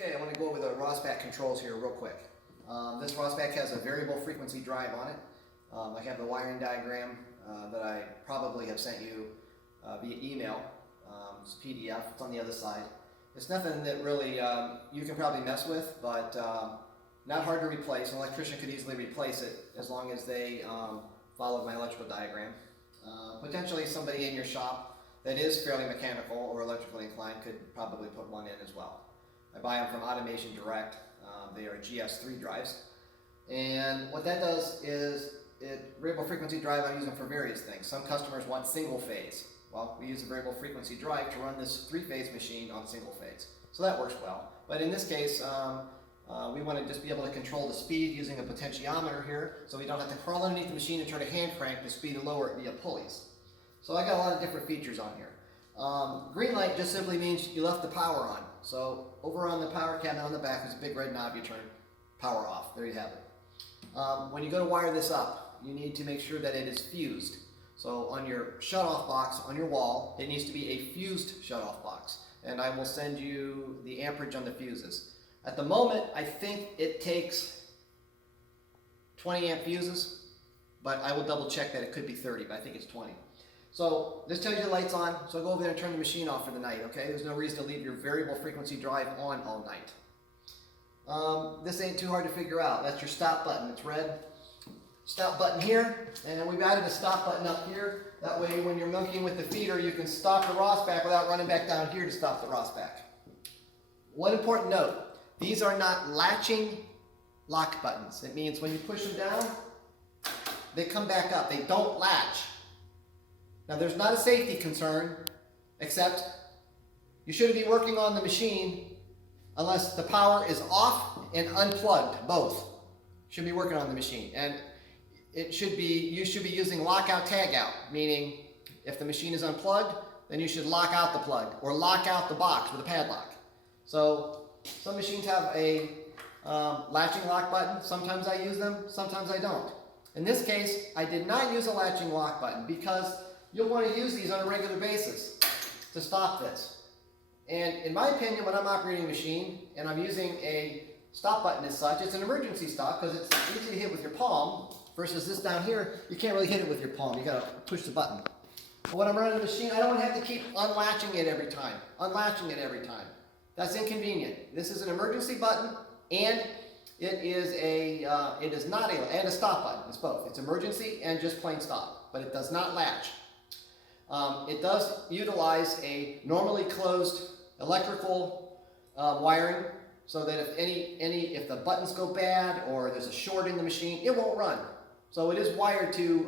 Okay, I want to go over the Rosback controls here real quick. This Rosback has a variable frequency drive on it. I have the wiring diagram that I probably have sent you via email. It's a PDF, it's on the other side. It's nothing that really you can probably mess with, but not hard to replace. An electrician could easily replace it as long as they follow my electrical diagram. Potentially somebody in your shop that is fairly mechanical or electrically inclined could probably put one in as well. I buy them from Automation Direct. They are GS3 drives. And what that does is, variable frequency drive, I use them for various things. Some customers want single phase. Well, we use a variable frequency drive to run this three-phase machine on single phase. So that works well. But in this case, we want to just be able to control the speed using a potentiometer here, so we don't have to crawl underneath the machine and turn a hand crank to speed and lower it via pulleys. So I got a lot of different features on here. Green light just simply means you left the power on. So over on the power cabinet on the back is a big red knob. You turn power off. There you have it. When you go to wire this up, you need to make sure that it is fused. So on your shutoff box on your wall, it needs to be a fused shutoff box. And I will send you the amperage on the fuses. At the moment, I think it takes 20 amp fuses, but I will double check that. It could be 30, but I think it's 20. So this tells you the light's on, so go over there and turn the machine off for the night, okay? There's no reason to leave your variable frequency drive on all night. This ain't too hard to figure out. That's your stop button. It's red. Stop button here, and we've added a stop button up here. That way when you're monkeying with the feeder, you can stop the Rosback without running back down here to stop the Rosback. One important note, these are not latching lock buttons. It means when you push them down, they come back up. They don't latch. Now there's not a safety concern, except you shouldn't be working on the machine unless the power is off and unplugged, both. Should be working on the machine. And you should be using lockout tagout, meaning if the machine is unplugged, then you should lock out the plug or lock out the box with a padlock. So some machines have a latching lock button. Sometimes I use them, sometimes I don't. In this case, I did not use a latching lock button because you'll want to use these on a regular basis to stop this. And in my opinion, when I'm operating a machine and I'm using a stop button as such, it's an emergency stop because it's easy to hit with your palm versus this down here, you can't really hit it with your palm. You got to push the button. But when I'm running the machine, I don't have to keep unlatching it every time, That's inconvenient. This is an emergency button, and it is not and a stop button. It's both. It's emergency and just plain stop, but it does not latch. It does utilize a normally closed electrical wiring, so that if the buttons go bad or there's a short in the machine, it won't run. So it is wired to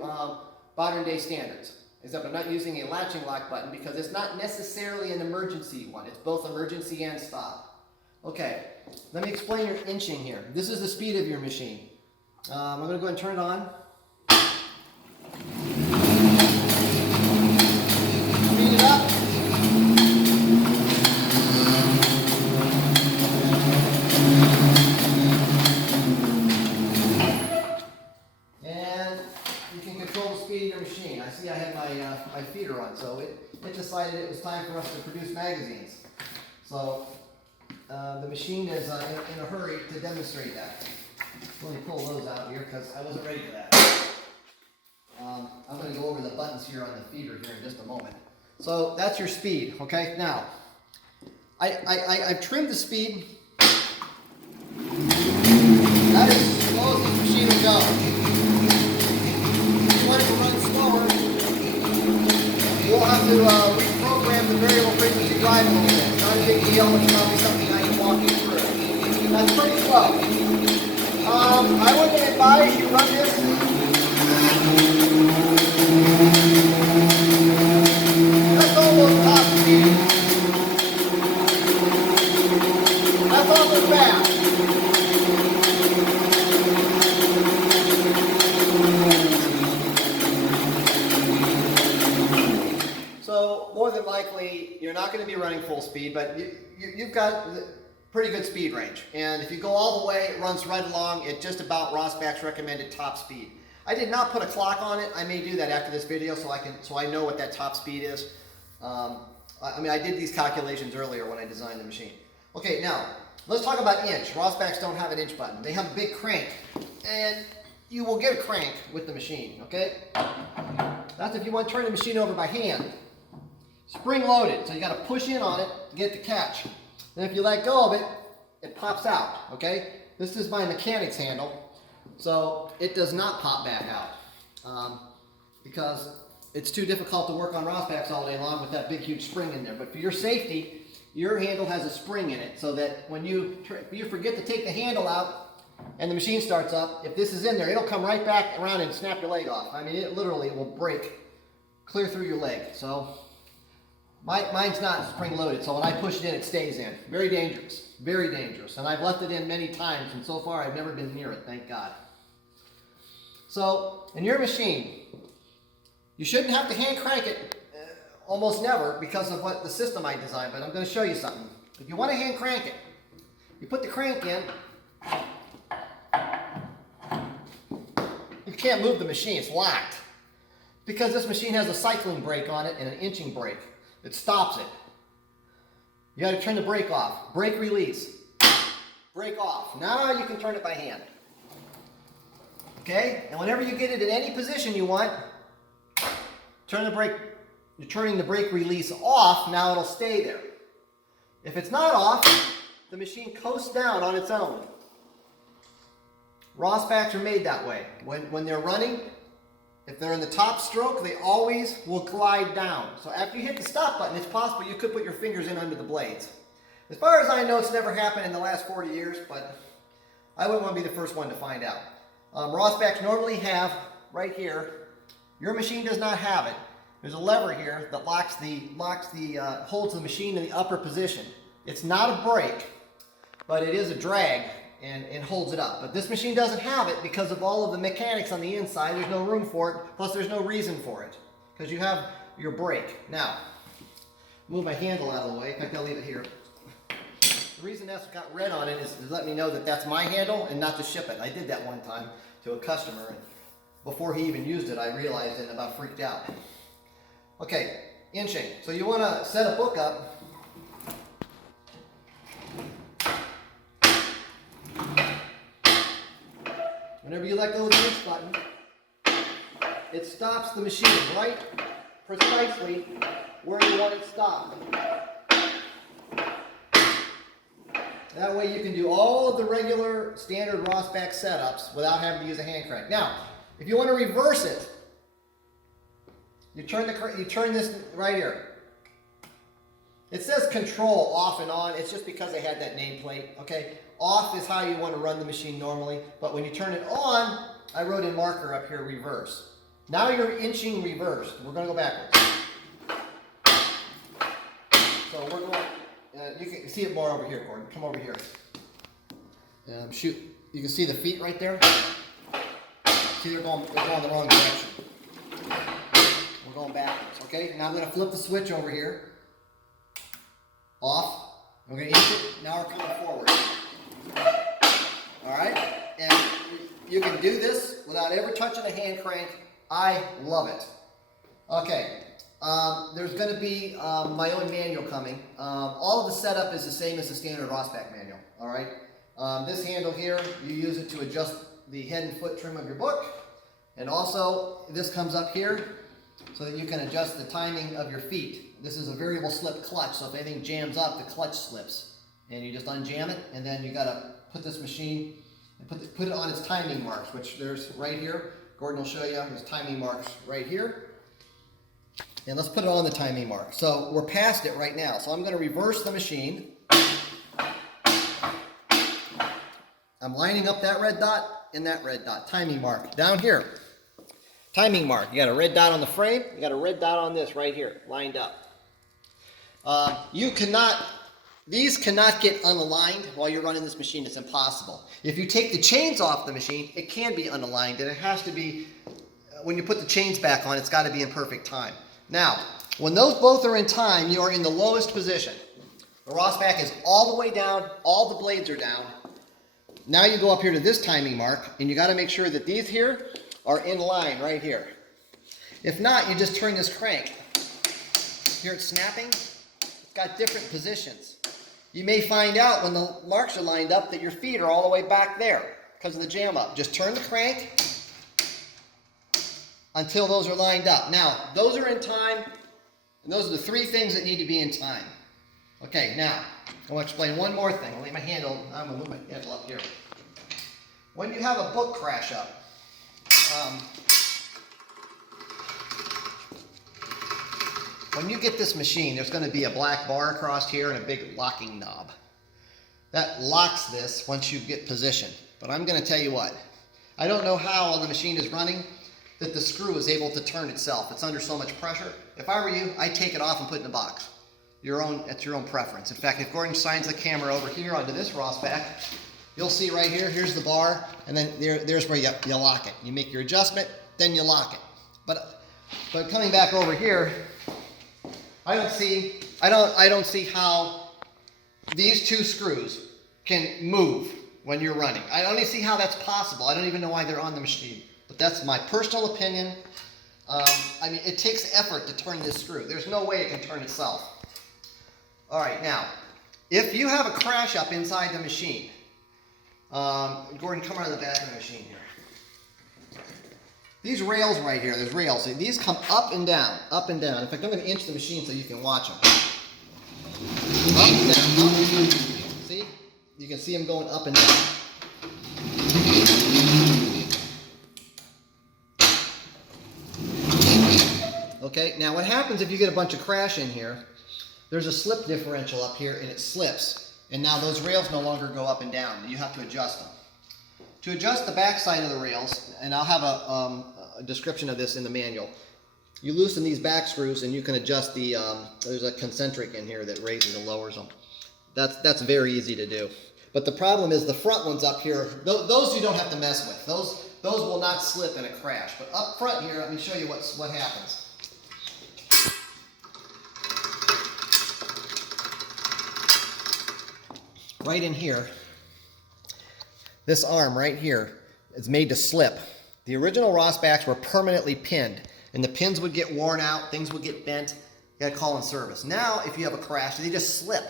modern day standards. Except I'm not using a latching lock button because it's not necessarily an emergency one. It's both emergency and stop. Okay, let me explain your inching here. This is the speed of your machine. I'm going to go ahead and turn it on. Speed it up. And you can control the speed of your machine. I see I have my feeder on, so it decided it was time for us to produce magazines. So the machine is in a hurry to demonstrate that. Let me pull those out here because I wasn't ready for that. I'm going to go over the buttons here on the feeder here in just a moment. So that's your speed, okay? Now, I've trimmed the speed. That is as slow as this machine will go. If you want it to run slower, we'll have to reprogram the variable frequency drive a little bit. It's not a big deal. It's probably something I am walking through. That's pretty slow. I wouldn't advise you run this. That's almost top speed. That's almost fast. So more than likely, you're not going to be running full speed, but you've got pretty good speed range. And if you go all the way, it runs right along at just about Rosback's recommended top speed. I did not put a clock on it. I may do that after this video so I know what that top speed is. I did these calculations earlier when I designed the machine. Okay, now let's talk about inch. Rosbacks don't have an inch button. They have a big crank, and you will get a crank with the machine, okay? That's if you want to turn the machine over by hand. Spring loaded, so you got to push in on it to get the catch. And if you let go of it, it pops out, okay? This is my mechanic's handle, so it does not pop back out because it's too difficult to work on Rosbacks all day long with that big huge spring in there. But for your safety, your handle has a spring in it so that when you forget to take the handle out and the machine starts up, if this is in there, it'll come right back around and snap your leg off. I mean, it literally will break clear through your leg. So mine's not spring loaded, so when I push it in, it stays in. Very dangerous, very dangerous. And I've left it in many times, and so far I've never been near it, thank God. So in your machine, you shouldn't have to hand crank it almost never because of what the system I designed, but I'm going to show you something. If you want to hand crank it, you put the crank in. You can't move the machine, it's locked. Because this machine has a cycling brake on it and an inching brake. It stops it. You got to turn the brake off. Brake release. Brake off. Now you can turn it by hand. Okay? And whenever you get it in any position you want, turn the brake. You're turning the brake release off, now it'll stay there. If it's not off, the machine coasts down on its own. Rosbacks are made that way. When they're running, if they're in the top stroke, they always will glide down. So after you hit the stop button, it's possible you could put your fingers in under the blades. As far as I know, it's never happened in the last 40 years, but I wouldn't want to be the first one to find out. Rosbacks normally have, right here, your machine does not have it. There's a lever here that holds the machine in the upper position. It's not a brake, but it is a drag and holds it up. But this machine doesn't have it because of all of the mechanics on the inside. There's no room for it, plus there's no reason for it because you have your brake. Now, move my handle out of the way. In fact, I'll leave it here. The reason that's got red on it is to let me know that that's my handle and not to ship it. I did that one time to a customer, and before he even used it, I realized it and about freaked out. Okay, inching. So you want to set a book up. Whenever you let go of the inch button, it stops the machine right precisely where you want it stopped. That way you can do all of the regular standard Rosback setups without having to use a hand crank. Now, if you want to reverse it, you turn this right here. It says control off and on. It's just because I had that nameplate. Okay, off is how you want to run the machine normally, but when you turn it on, I wrote in marker up here reverse. Now you're inching reversed. We're going to go backwards. So we're going. You can see it more over here, Gordon. Come over here. Shoot. You can see the feet right there. See, they're going the wrong direction. We're going backwards, okay? Now I'm going to flip the switch over here. Off. We're going to inch it. Now we're coming forward. All right? And you can do this without ever touching a hand crank. I love it. Okay. There's going to be my own manual coming. All of the setup is the same as the standard Rosback manual. All right? This handle here, you use it to adjust the head and foot trim of your book. And also, this comes up here so that you can adjust the timing of your feet. This is a variable slip clutch, so if anything jams up, the clutch slips. And you just unjam it, and then you got to put this machine and put it on its timing marks, which there's right here. Gordon will show you his timing marks right here. And let's put it on the timing mark. So we're past it right now. So I'm going to reverse the machine. I'm lining up that red dot and that red dot. Timing mark. Down here. Timing mark. You got a red dot on the frame. You got a red dot on this right here. Lined up. These cannot get unaligned while you're running this machine. It's impossible. If you take the chains off the machine, it can be unaligned. And it has to be, when you put the chains back on, it's got to be in perfect time. Now, when those both are in time, you are in the lowest position. The Rosback is all the way down, all the blades are down. Now you go up here to this timing mark, and you got to make sure that these here are in line right here. If not, you just turn this crank. Here it's snapping. It's got different positions. you may find out when the marks are lined up that your feet are all the way back there because of the jam up. Just turn the crank until those are lined up. Now, those are in time, and those are the 3 things that need to be in time. Okay, now, I want to explain one more thing. I'll leave my handle, I'm going to move my handle up here. When you have a book crash up, when you get this machine, there's going to be a black bar across here and a big locking knob. That locks this once you get positioned. But I'm going to tell you what, I don't know how while the machine is running that the screw is able to turn itself. It's under so much pressure. If I were you, I'd take it off and put it in a box. It's your own preference. In fact, if Gordon shines the camera over here onto this Rosback, you'll see right here, here's the bar, and then there's where you lock it. You make your adjustment, then you lock it. But coming back over here, I don't see how these 2 screws can move when you're running. I don't even see how that's possible. I don't even know why they're on the machine. But that's my personal opinion. I mean, it takes effort to turn this screw. There's no way it can turn itself. All right, now, if you have a crash up inside the machine, Gordon, come around the back of the machine here. These rails right here, there's rails. See, these come up and down, up and down. In fact, I'm going to inch the machine so you can watch them. Up and down, up and down. See? You can see them going up and down. Okay, now what happens if you get a bunch of crash in here, there's a slip differential up here and it slips. And now those rails no longer go up and down. You have to adjust them. To adjust the back side of the rails, and I'll have a description of this in the manual, you loosen these back screws and you can adjust the, there's a concentric in here that raises and lowers them. That's very easy to do. But the problem is the front ones up here, those you don't have to mess with. Those will not slip in a crash. But up front here, let me show you what happens. Right in here, this arm right here is made to slip. The original Rosbacks were permanently pinned, and the pins would get worn out, things would get bent, you gotta call in service. Now, if you have a crash, they just slip,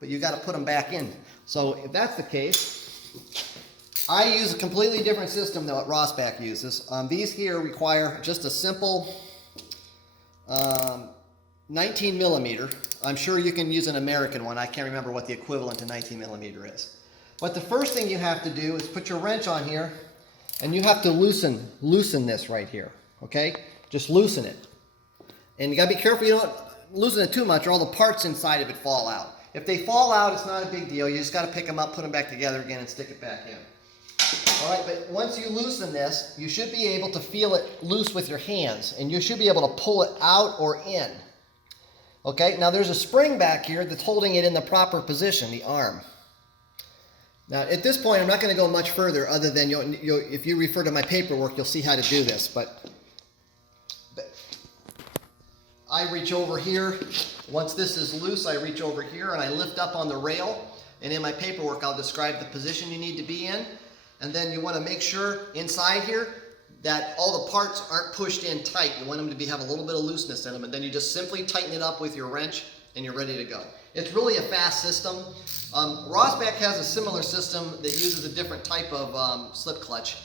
but you gotta put them back in. So if that's the case, I use a completely different system than what Rosback uses. These here require just a simple 19 millimeter. I'm sure you can use an American one. I can't remember what the equivalent to 19 millimeter is. But the first thing you have to do is put your wrench on here, and you have to loosen this right here, okay? Just loosen it. And you gotta be careful you don't loosen it too much or all the parts inside of it fall out. If they fall out, it's not a big deal. You just gotta pick them up, put them back together again, and stick it back in. All right, but once you loosen this, you should be able to feel it loose with your hands, and you should be able to pull it out or in. Okay, now there's a spring back here that's holding it in the proper position, the arm. Now at this point, I'm not going to go much further other than if you refer to my paperwork, you'll see how to do this. But I reach over here. Once this is loose, I reach over here and I lift up on the rail. And in my paperwork, I'll describe the position you need to be in. And then you want to make sure inside here that all the parts aren't pushed in tight. You want them to have a little bit of looseness in them, and then you just simply tighten it up with your wrench and you're ready to go. It's really a fast system. Rosback has a similar system that uses a different type of slip clutch,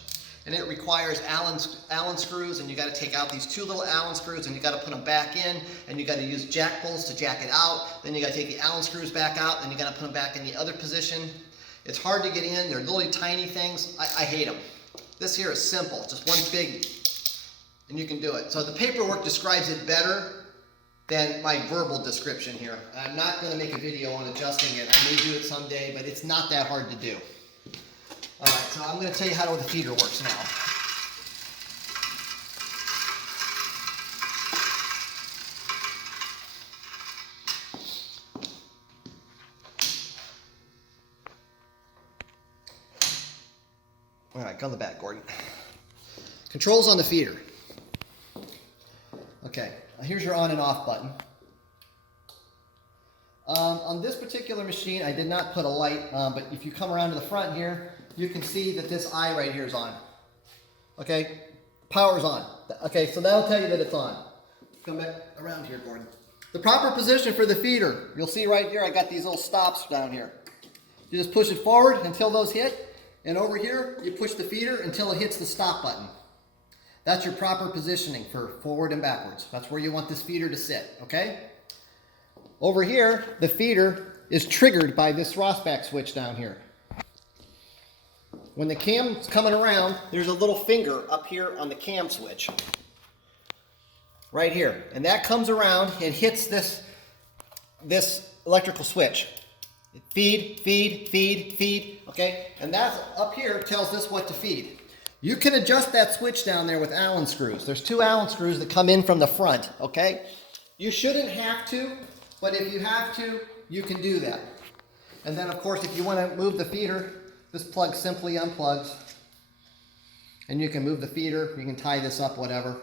and it requires Allen screws, and you got to take out these 2 little Allen screws and you got to put them back in, and you got to use jack bolts to jack it out. Then you got to take the Allen screws back out, and you got to put them back in the other position. It's hard to get in. They're little tiny things. I hate them. This here is simple, just one big, and you can do it. So the paperwork describes it better than my verbal description here. I'm not going to make a video on adjusting it. I may do it someday, but it's not that hard to do. All right, so I'm going to tell you how the feeder works now. All right, go on the back, Gordon. Controls on the feeder. Okay, here's your on and off button. On this particular machine, I did not put a light, but if you come around to the front here, you can see that this eye right here is on. Okay, power's on. Okay, so that'll tell you that it's on. Come back around here, Gordon. The proper position for the feeder, you'll see right here I got these little stops down here. You just push it forward until those hit, and over here you push the feeder until it hits the stop button. That's your proper positioning for forward and backwards. That's where you want this feeder to sit, okay? Over here, the feeder is triggered by this Rosback switch down here. When the cam's coming around, there's a little finger up here on the cam switch. Right here. And that comes around and hits this electrical switch. Feed, feed, feed, feed, okay? And that's up here tells this what to feed. You can adjust that switch down there with Allen screws. There's 2 Allen screws that come in from the front, okay? You shouldn't have to, but if you have to, you can do that. And then of course if you want to move the feeder, this plug simply unplugs. And you can move the feeder, you can tie this up, whatever.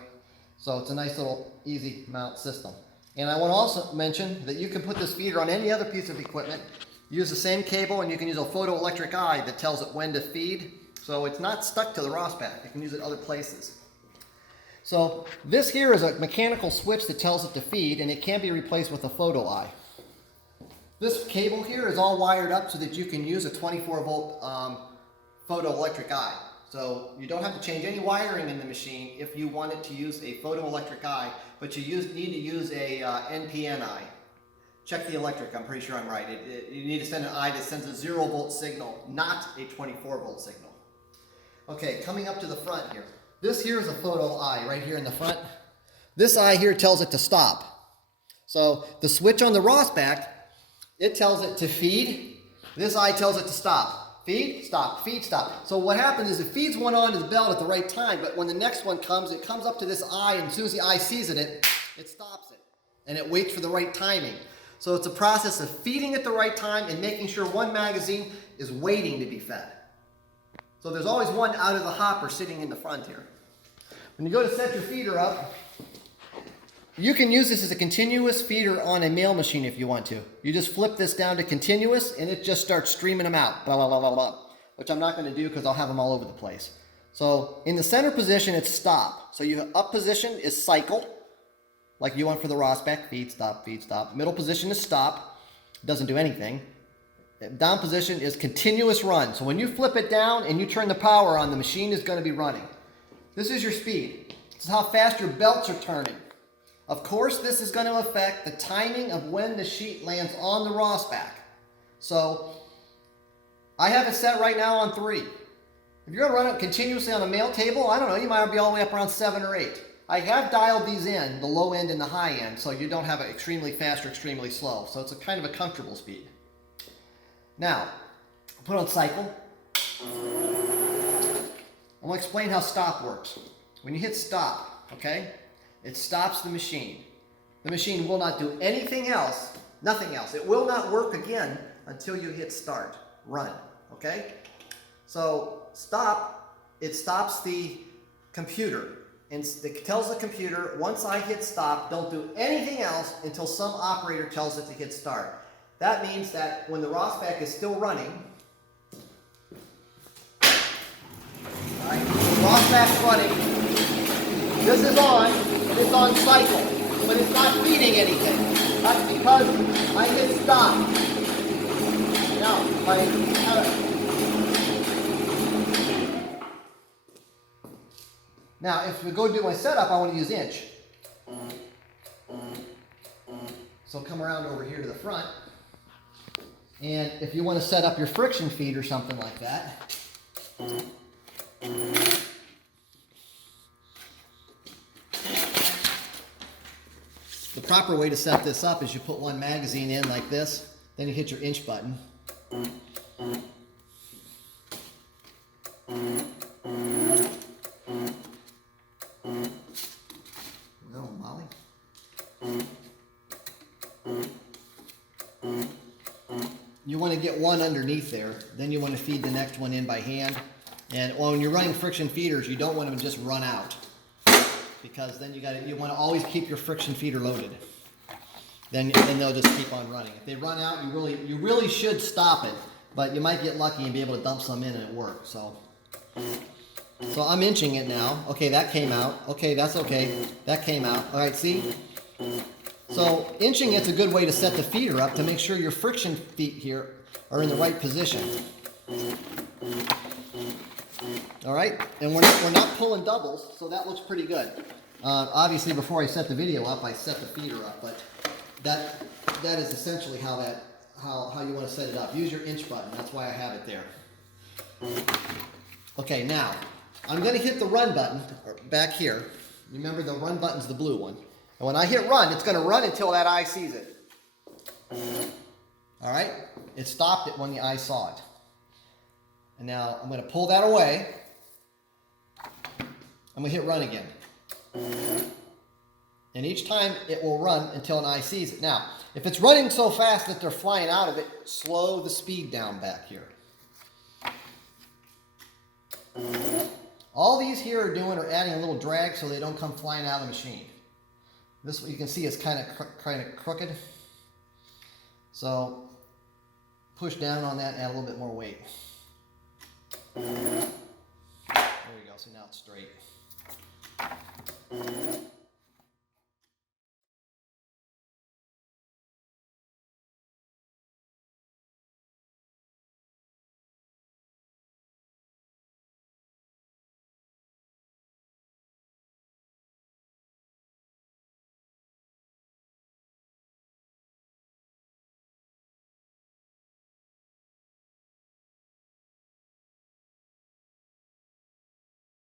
So it's a nice little easy mount system. And I want to also mention that you can put this feeder on any other piece of equipment, use the same cable, and you can use a photoelectric eye that tells it when to feed. So it's not stuck to the Rosback. You can use it other places. So this here is a mechanical switch that tells it to feed, and it can be replaced with a photo eye. This cable here is all wired up so that you can use a 24-volt photoelectric eye. So you don't have to change any wiring in the machine if you wanted to use a photoelectric eye, but you need to use a NPN eye. Check the electric, I'm pretty sure I'm right. You need to send an eye that sends a 0-volt signal, not a 24-volt signal. Okay, coming up to the front here. This here is a photo eye right here in the front. This eye here tells it to stop. So the switch on the Rosback, it tells it to feed. This eye tells it to stop. Feed, stop, feed, stop. So what happens is it feeds one onto the belt at the right time, but when the next one comes, it comes up to this eye, and as soon as the eye sees it, it stops it. And it waits for the right timing. So it's a process of feeding at the right time and making sure one magazine is waiting to be fed. So there's always one out of the hopper sitting in the front here. When you go to set your feeder up, you can use this as a continuous feeder on a mail machine if you want to. You just flip this down to continuous and it just starts streaming them out, blah, blah, blah, blah, blah, which I'm not going to do because I'll have them all over the place. So in the center position, it's stop. So your up position is cycle, like you want for the Rosback, feed, stop, feed, stop. Middle position is stop, doesn't do anything. Down position is continuous run. So when you flip it down and you turn the power on, the machine is going to be running. This is your speed. This is how fast your belts are turning. Of course, this is going to affect the timing of when the sheet lands on the Rosback. So I have it set right now on 3. If you're going to run it continuously on a mail table, I don't know, you might be all the way up around 7 or 8. I have dialed these in, the low end and the high end, so you don't have it extremely fast or extremely slow. So it's a kind of a comfortable speed. Now, put on cycle. I'm going to explain how stop works. When you hit stop, okay, it stops the machine. The machine will not do anything else, nothing else. It will not work again until you hit start, run, okay? So stop, it stops the computer. And it tells the computer, once I hit stop, don't do anything else until some operator tells it to hit start. That means that when the Rosback is still running, right, the Rosback's running, this is on, it's on cycle, but it's not feeding anything. That's because I hit stop. Now, if we go do my setup, I want to use inch. So come around over here to the front. And if you want to set up your friction feed or something like that, the proper way to set this up is you put one magazine in like this, then you hit your inch button. No, Molly. You want to get one underneath there, then you want to feed the next one in by hand. And when you're running friction feeders, you don't want them to just run out, because then you want to always keep your friction feeder loaded. Then they'll just keep on running. If they run out, you really should stop it, but you might get lucky and be able to dump some in and it works. So I'm inching it now. Okay, that came out. Okay, that's okay. That came out. All right, see? So inching it's a good way to set the feeder up to make sure your friction feet here are in the right position. All right, and we're not pulling doubles, so that looks pretty good. Obviously, before I set the video up, I set the feeder up, but that is essentially how you want to set it up. Use your inch button. That's why I have it there. Okay, now I'm going to hit the run button back here. Remember, the run button's the blue one. And when I hit run, it's going to run until that eye sees it. All right? It stopped it when the eye saw it. And now I'm going to pull that away. I'm going to hit run again. And each time it will run until an eye sees it. Now, if it's running so fast that they're flying out of it, slow the speed down back here. All these here are doing are adding a little drag so they don't come flying out of the machine. This, you can see, is kind of crooked. So push down on that and add a little bit more weight. There you go. So now it's straight.